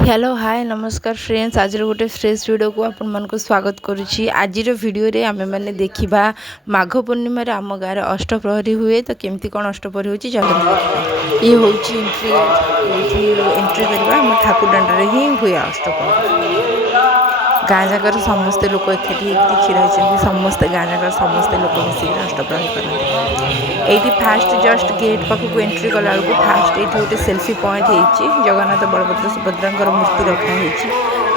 Hello hi नमस्कार friends आज गोटे फ्रेश वीडियो को आपण मन को स्वागत करुच्ची। आज वीडियो रे आमे माने देखिबा माघ पूर्णिमा रे आम गाँव अष्टप्रहरी हुए तो केमती कौन अष्टप्रहरी होची चलो ये होची एंट्री करबा हम ठाकुर दांड रे ही हुए अष्टप्रहरी। गाँ जाकर समस्ते लोक एकाठी छिड़ा होती समस्ते गाँ जाकर समस्ते लोक मिसिक अष्टप्रहरी करते। ये फास्ट जस्ट गेट पाखक एंट्री कला बेलू फास्ट ये गोटे सेल्फी पॉइंट होती जगन्नाथ बलभद्र सुभद्रा मूर्ति रखाही।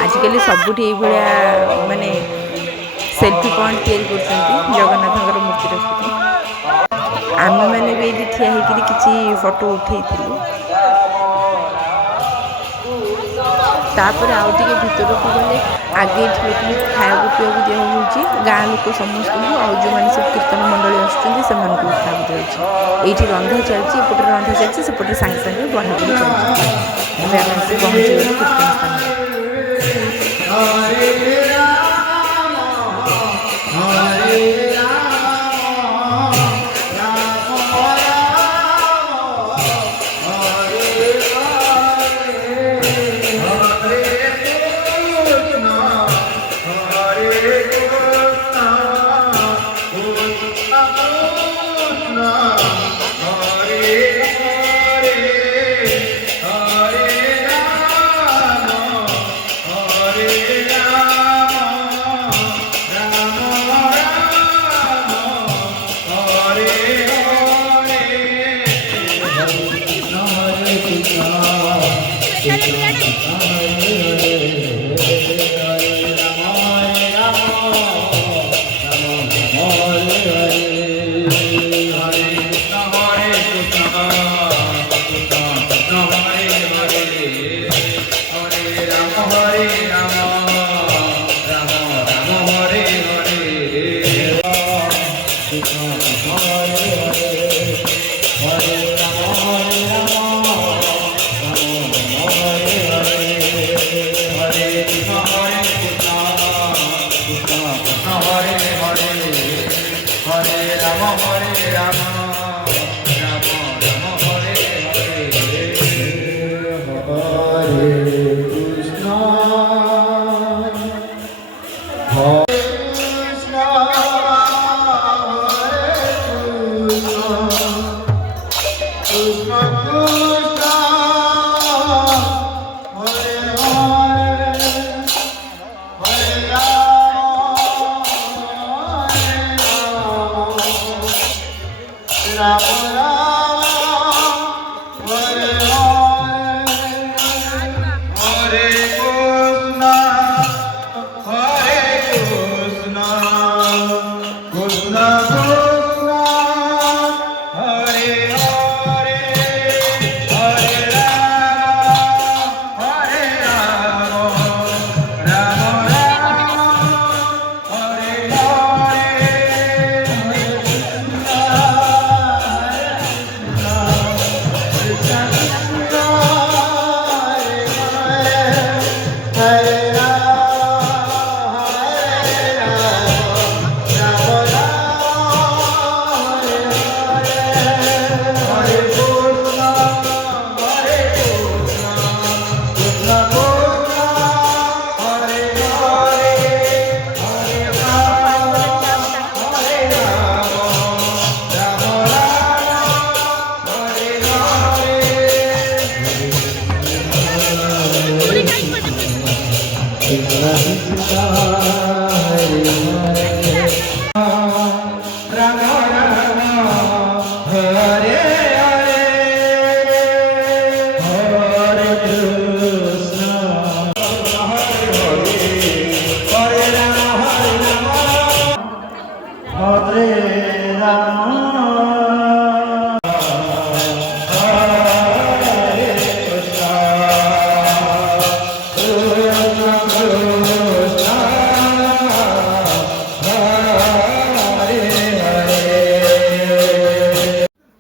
आजिकल सबुठी भाया माने सेल्फी पॉइंट तैयारी कर जगन्नाथ मूर्ति रखी आम मैंने भी ये ठिया होकर किसी फोटो उठे तापर आउ टे भर को गले आगे खाया पीवा दिखाई गाँ लोक समस्त आउ जो मैंने सब कीर्तन मंडली आसुँच खाया दिखाई ये रंधा चलती एपटे रंधा चलती सेपटे सांगे सांगे बढ़ापड़ी चलती आम पहुँचीगल कीर्तन स्थान।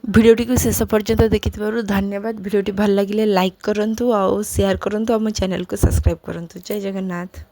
भिडियोटी को शेष पर्यंत देखि धन्यवाद। भिडियोटी भल लगे लाइक करूँ और शेयर करूँ और मो चैनल को सब्सक्राइब करूँ। जय जगन्नाथ।